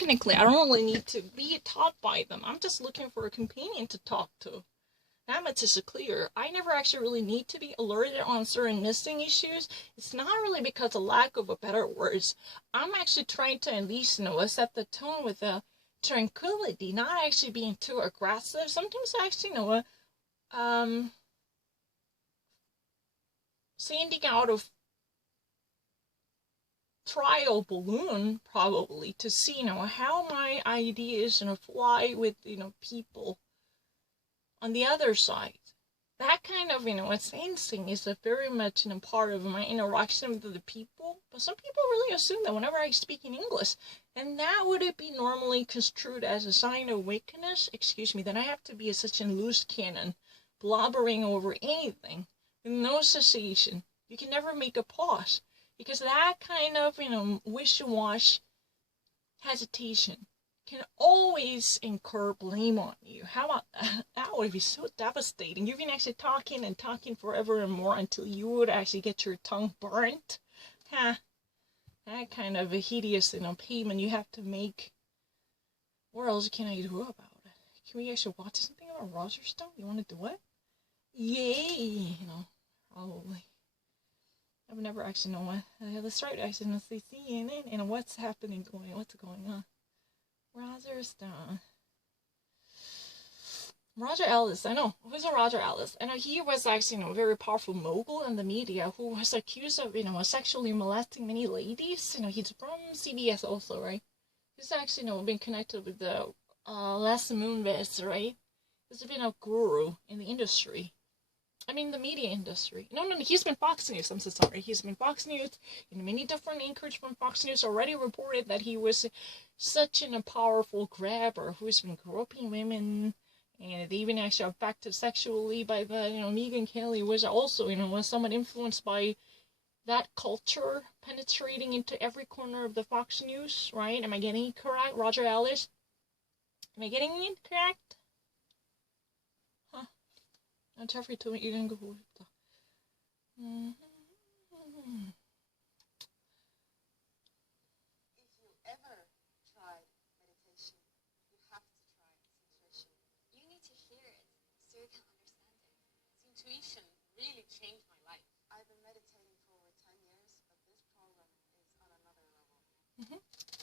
technically, I don't really need to be taught by them. I'm just looking for a companion to talk to. That much is clear. I never actually really need to be alerted on certain missing issues. It's not really because of lack of a better words. I'm actually trying to at least, set the tone with a tranquility, not actually being too aggressive. Sometimes I actually, sending out of trial balloon probably to see, how my ideas, fly with, people on the other side. That kind of, sensing is a very much, part of my interaction with the people. But some people really assume that whenever I speak in English, and that would it be normally construed as a sign of weakness, then I have to be such a loose cannon, blobbering over anything, with no cessation. You can never make a pause. Because that kind of, wish-wash hesitation can always incur blame on you. How about that? That would be so devastating. You've been actually talking and talking forever and more until you would actually get your tongue burnt. That kind of a hideous, payment you have to make. What else can I do about it? Can we actually watch something about Roger Stone? You want to do it? Yay! Probably. I've never actually known what. Let's start actually see CNN and what's happening what's going on. Roger Stone. Roger Ellis, I know. Who's a Roger Ellis? I know he was actually, a very powerful mogul in the media who was accused of, sexually molesting many ladies. He's from CBS also, right? He's actually, been connected with the Les Moonves, right? He's been a guru in the industry. I mean, the media industry. No, he's been Fox News. I'm so sorry. He's been Fox News. Many different anchors from Fox News already reported that he was such a powerful grabber who's been groping women, and even actually affected sexually by the, Megyn Kelly was also, was somewhat influenced by that culture penetrating into every corner of the Fox News, right? Am I getting it correct? Roger Ellis? Am I getting it correct? Jeffrey told me you're gonna go with the. If you ever tried meditation, you have to try intuition. You need to hear it so you can understand it. Intuition really changed my life. I've been meditating for over 10 years, but this program is on another level.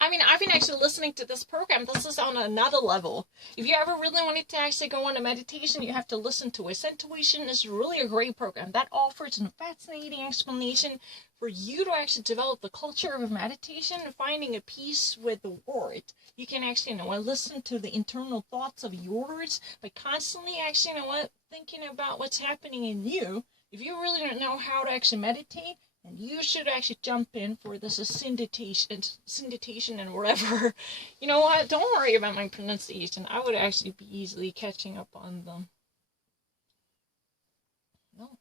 I mean, I've been actually listening to this program. This is on another level. If you ever really wanted to actually go on a meditation, you have to listen to it. Intuition is really a great program that offers a fascinating explanation for you to actually develop the culture of meditation and finding a peace with the word. You can actually, listen to the internal thoughts of yours by constantly actually, thinking about what's happening in you. If you really don't know how to actually meditate, and you should actually jump in for this syndication and whatever. You know what? Don't worry about my pronunciation. I would actually be easily catching up on them. No. Roger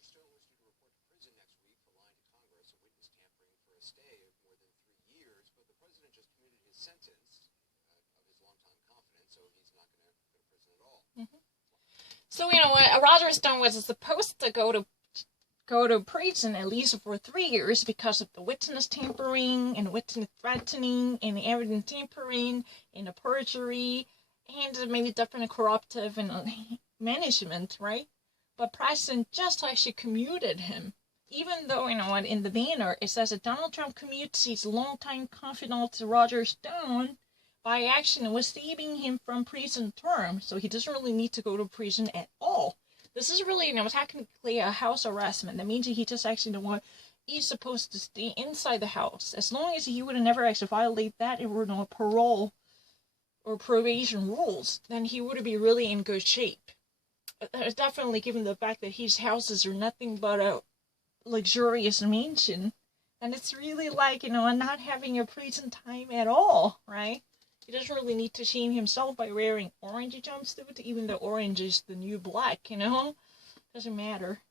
Stone was due to report to prison next week for lying to Congress and witness tampering for a stay of more than 3 years, but the president just commuted his sentence of his longtime confidant, so he's not going to go to prison at all. Mm-hmm. So, Roger Stone was supposed to go to prison at least for 3 years because of the witness tampering and witness threatening and evidence tampering and the perjury and maybe different corruptive and management, right? But President just actually commuted him. Even though, in the banner it says that Donald Trump commutes his longtime confidant Roger Stone by actually receiving him from prison term, so he doesn't really need to go to prison at all. This is really, technically a house arrestment. That means he just actually, he's supposed to stay inside the house. As long as he would have never actually violate that, it were no parole or probation rules, then he would be really in good shape. Definitely given the fact that his houses are nothing but a luxurious mansion, and it's really like, not having a prison time at all, right? He doesn't really need to shame himself by wearing orange jumpsuit, even though orange is the new black, Doesn't matter.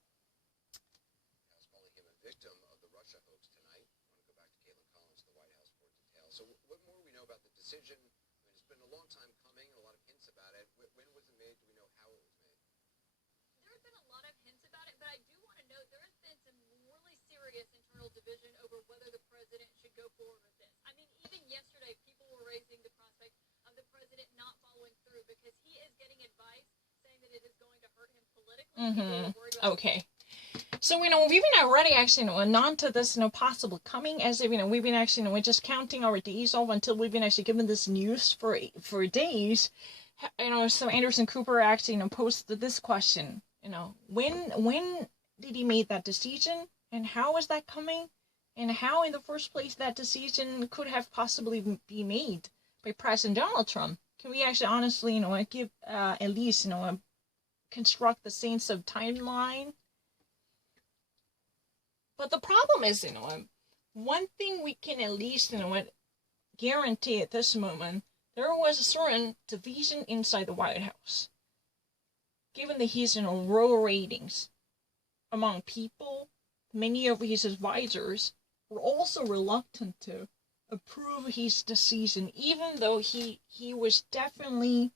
House calling him a victim of the Russia hoax tonight. I want to go back to Caitlin Collins to the White House for details. So what more do we know about the decision? I mean, it's been a long time coming, a lot of hints about it. When was it made? Do we know how it was made? There have been a lot of hints about it, but I do want to note there has been some really serious internal division over whether the president should go forward with this. I Okay. So, we've been already actually, on to this, possible coming, as if, we've been actually, we're just counting our days off until we've been actually given this news for days. So Anderson Cooper actually, posted this question, when did he make that decision, and how was that coming, and how in the first place that decision could have possibly be made by President Donald Trump? Can we actually honestly, give, at least, construct the sense of timeline? But the problem is, one thing we can at least, guarantee at this moment, there was a certain division inside the White House. Given that he's, low ratings among people, many of his advisors were also reluctant to approve his decision, even though he was definitely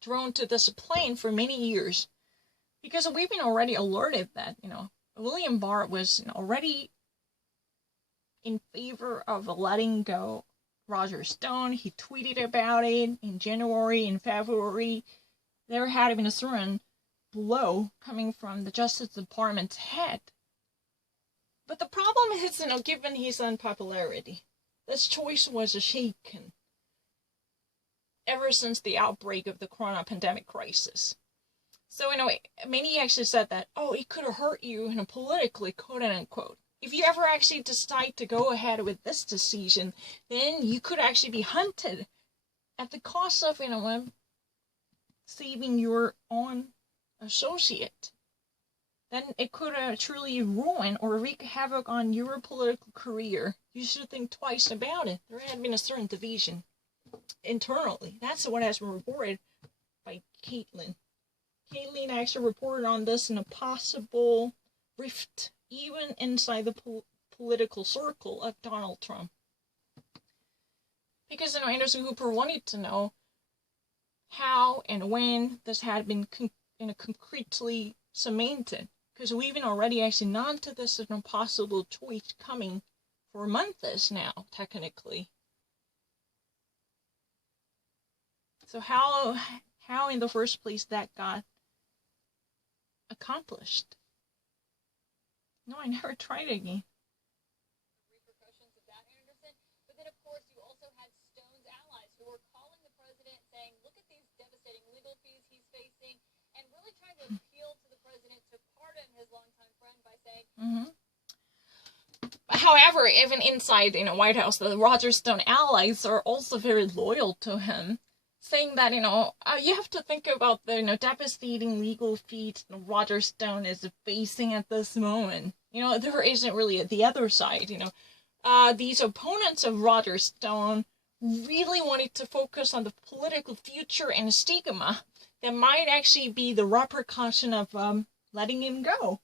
drawn to this plane for many years. Because we've been already alerted that, William Barr was already in favor of letting go Roger Stone. He tweeted about it in January and February. There had been a certain blow coming from the Justice Department's head. But the problem is, given his unpopularity, this choice was shaken ever since the outbreak of the corona pandemic crisis. So, many actually said that, it could have hurt you, politically, quote unquote. If you ever actually decide to go ahead with this decision, then you could actually be hunted at the cost of, saving your own associate. Then it could truly ruin or wreak havoc on your political career. You should think twice about it. There had been a certain division internally. That's what has been reported by Caitlin. Caitlin actually reported on this in a possible rift, even inside the political circle of Donald Trump. Because, Anderson Cooper wanted to know how and when this had been concretely cemented. Because we've been already actually known to this as an impossible choice coming for months now, technically. So how in the first place that got accomplished? No, I never tried again. Repercussions of that, Anderson. But then, of course, you also had Stone's allies who were calling the president saying, look at these devastating legal fees he's facing, and really trying to appeal to the president to pardon his longtime friend by saying... However, even inside White House, the Roger Stone allies are also very loyal to him, saying that, you have to think about the, devastating legal feat Roger Stone is facing at this moment. There isn't really the other side, these opponents of Roger Stone really wanted to focus on the political future and stigma that might actually be the repercussion of letting him go.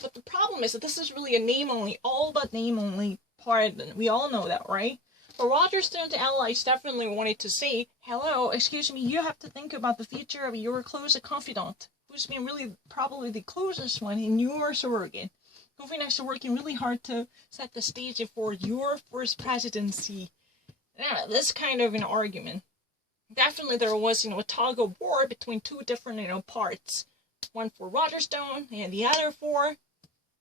But the problem is that this is really a name-only, all but name-only pardon. We all know that, right? But Roger Stone's allies definitely wanted to say, hello, excuse me, you have to think about the future of your closest confidant, who's been really probably the closest one in your surrogate, who've been actually working really hard to set the stage for your first presidency. Now, this kind of an argument. Definitely there was, a tug of war between two different, parts. One for Roger Stone and the other for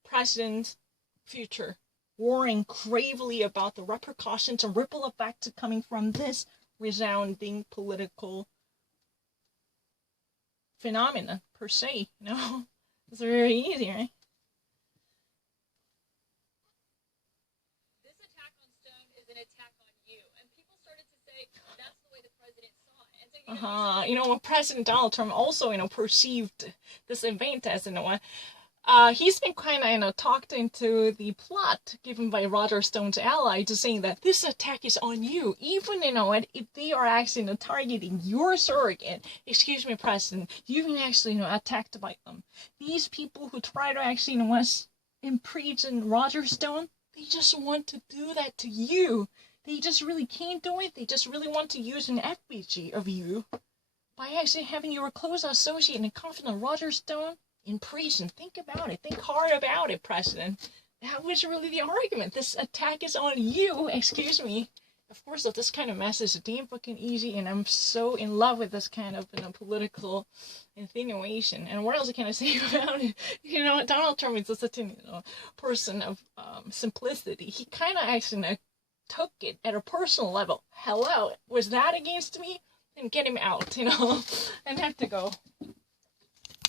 President's future. Warring gravely about the repercussions and ripple effects coming from this resounding political phenomena, per se, It's very easy, right? This attack on Stone is an attack on you. And people started to say that's the way the president saw it. And so, when President Donald Trump also, perceived this event as, he's been kind of, talked into the plot given by Roger Stone's ally to saying that this attack is on you, even, if they are actually, targeting your surrogate. Excuse me, President, you've been actually, attacked by them. These people who try to actually, imprison Roger Stone, they just want to do that to you. They just really can't do it. They just really want to use an effigy of you by actually having your close associate and confidant Roger Stone in prison. Think about it. Think hard about it, President. That was really the argument. This attack is on you, excuse me. of course, that this kind of mess is damn fucking easy, and I'm so in love with this kind of, political insinuation. And what else can I say about it? Donald Trump is such a person of simplicity. He kind of actually took it at a personal level. Hello, was that against me? Then get him out, and have to go.